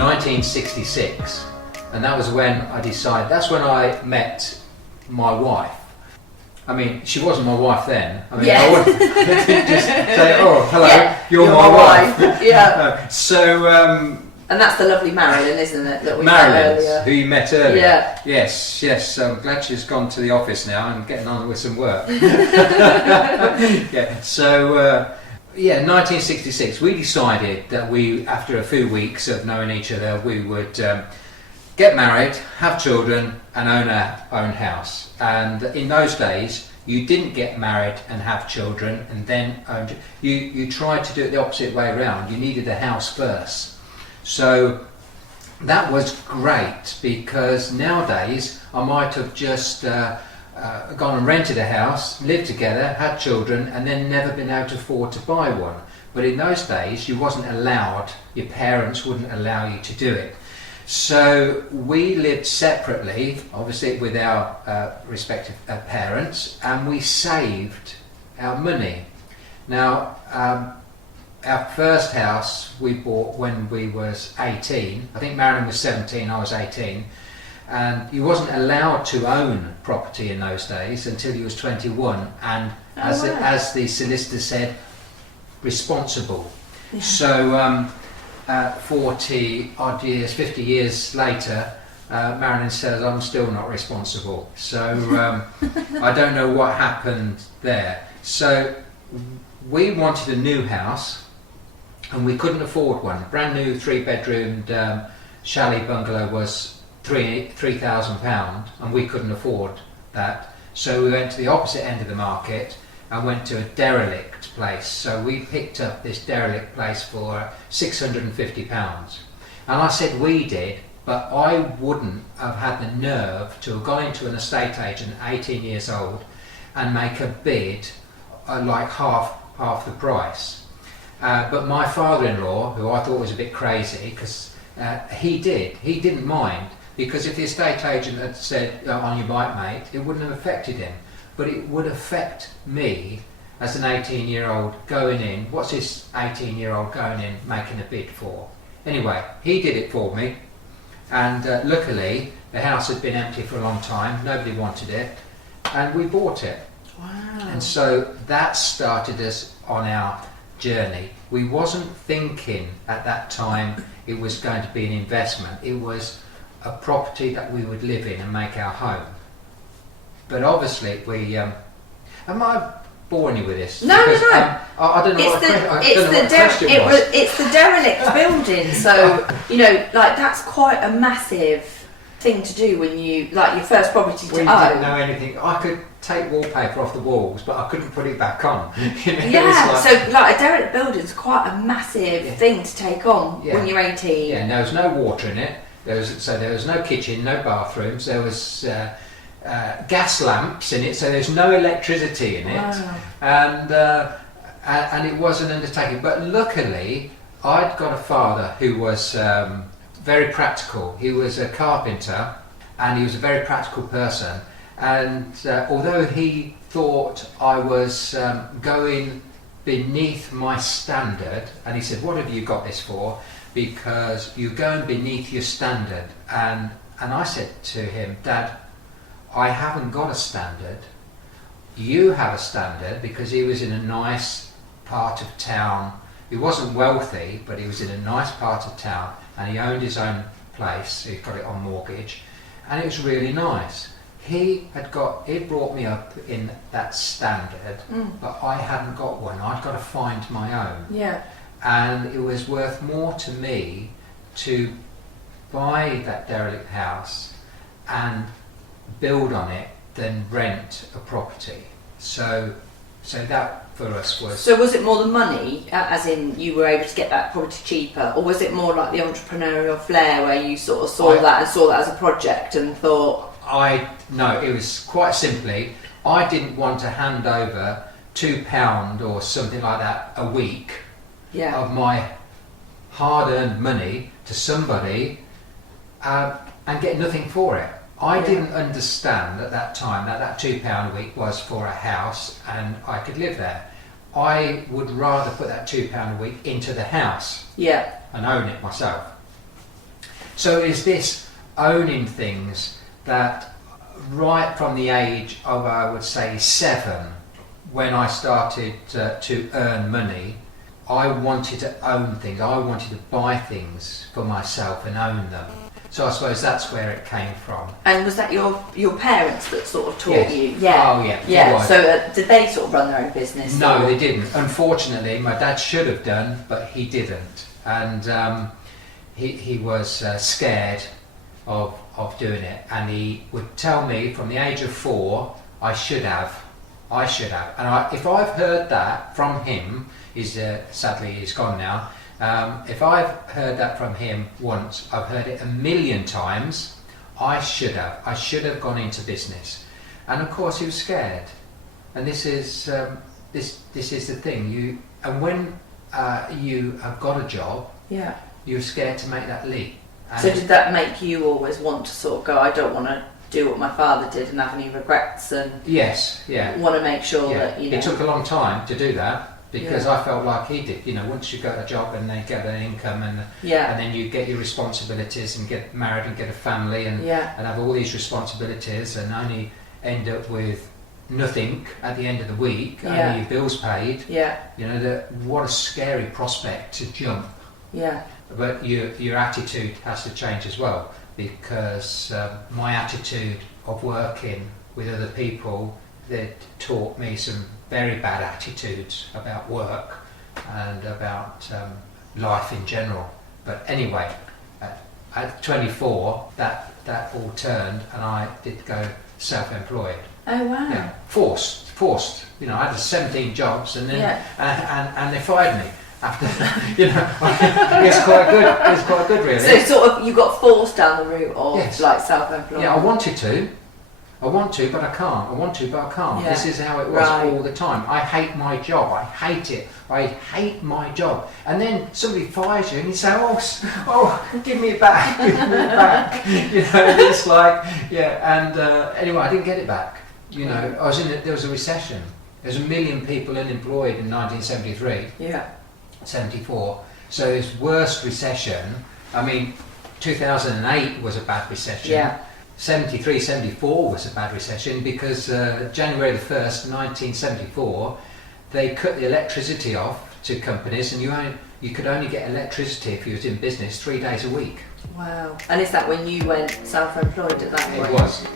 1966, and that was when I decided. That's when I met my wife. I mean, she wasn't my wife then. I mean, I wouldn't just say, "Oh, hello, you're my wife." Yeah. And that's the lovely Marilyn, isn't it? That we Marilyn, met earlier. who you met earlier. Yeah. Yes. I'm glad she's gone to the office now and getting on with some work. Yeah. So, 1966, we decided that we, after a few weeks of knowing each other, we would get married, have children, and own our own house. And in those days, you didn't get married and have children and then own. You tried to do it the opposite way around. You needed a house first. So that was great, because nowadays I might have just gone and rented a house, lived together, had children, and then never been able to afford to buy one. But in those days you wasn't allowed, your parents wouldn't allow you to do it. So we lived separately, obviously with our respective parents, and we saved our money. Now, our first house we bought when we was 18. I think Marilyn was 17, I was 18. And you wasn't allowed to own property in those days until you was 21. And as the solicitor said, responsible. Yeah. So 40 odd years, 50 years later, Marilyn says I'm still not responsible. So I don't know what happened there. So we wanted a new house, and we couldn't afford one. Brand new 3-bedroomed chalet bungalow was £3,000, and we couldn't afford that. So we went to the opposite end of the market and went to a derelict place. So we picked up this derelict place for £650. And I said we did, but I wouldn't have had the nerve to have gone into an estate agent at 18 years old and make a bid like half the price. But my father-in-law, who I thought was a bit crazy, because he didn't mind, because if the estate agent had said, on your bike mate, it wouldn't have affected him. But it would affect me as an 18-year-old going in. What's this 18-year-old going in making a bid for? Anyway, he did it for me, and luckily the house had been empty for a long time, nobody wanted it, and we bought it. Wow. And so that started us on our journey. We wasn't thinking at that time it was going to be an investment. It was a property that we would live in and make our home. But obviously we am I boring you with this? No, because, no. I don't know what the question was. It's the derelict building, so like that's quite a massive thing to do when you like your first property to own. We didn't know anything. I could take wallpaper off the walls, but I couldn't put it back on. So like a derelict building's quite a massive thing to take on when you're 18. Yeah, and there was no water in it. There was no kitchen, no bathrooms. There was gas lamps in it, so there's no electricity in it. Wow. And it was an undertaking. But luckily, I'd got a father who was very practical. He was a carpenter, and he was a very practical person. And although he thought I was going beneath my standard, and he said, "What have you got this for? Because you're going beneath your standard." And I said to him, "Dad, I haven't got a standard. You have a standard," because he was in a nice part of town. He wasn't wealthy, but he was in a nice part of town, and he owned his own place. He got it on mortgage, and it was really nice. He brought me up in that standard, but I hadn't got one. I'd got to find my own. Yeah. And it was worth more to me to buy that derelict house and build on it than rent a property. So that for us was... So was it more the money, as in you were able to get that property cheaper, or was it more like the entrepreneurial flair where you sort of saw that as a project and thought... No, it was quite simply, I didn't want to hand over £2 or something like that a week of my hard-earned money to somebody and get nothing for it. I didn't understand at that time that £2 a week was for a house and I could live there. I would rather put that £2 a week into the house and own it myself. So is this owning things that right from the age of, I would say, 7, when I started to earn money, I wanted to own things. I wanted to buy things for myself and own them. So I suppose that's where it came from. And was that your parents that sort of taught Yes. you? Yeah. Oh yeah. Yeah. It was. So did they sort of run their own business? No, they didn't. Unfortunately, my dad should have done, but he didn't. And he was scared of doing it. And he would tell me from the age of 4, I should have. And if I've heard that from him, sadly he's gone now. If I've heard that from him once, I've heard it a million times. I should have gone into business. And of course he was scared. And this is the thing. When you have got a job, yeah, you're scared to make that leap. And so did that make you always want to sort of go, I don't want to do what my father did and have any regrets, and yes, yeah, want to make sure that, you know. It took a long time to do that, because I felt like he did. You know, once you got a job and then get an income and then you get your responsibilities and get married and get a family and have all these responsibilities and only end up with nothing at the end of the week, only your bills paid. Yeah. You know, what a scary prospect to jump. Yeah. But your attitude has to change as well, because my attitude of working with other people, that taught me some very bad attitudes about work and about life in general. But anyway, at 24, that all turned, and I did go self-employed. Oh wow! Yeah, forced. You know, I had 17 jobs, and then and they fired me. After, you know, it's quite good. It's quite good, really. So sort of, you got forced down the route of like self-employed. Yeah, I want to, but I can't. I want to, but I can't. Yeah. This is how it was all the time. I hate my job. I hate it. I hate my job. And then somebody fires you, and you say, "Oh, give me it back, give me it back." You know, it's like, And anyway, I didn't get it back. You know, there was a recession. There's 1 million people unemployed in 1973. Yeah. 74. So this worst recession, I mean, 2008 was a bad recession. Yeah. 73, 74 was a bad recession, because January the 1st, 1974, they cut the electricity off to companies, and you could only get electricity if you was in business 3 days a week. Wow. And is that when you went self-employed at that point? It was.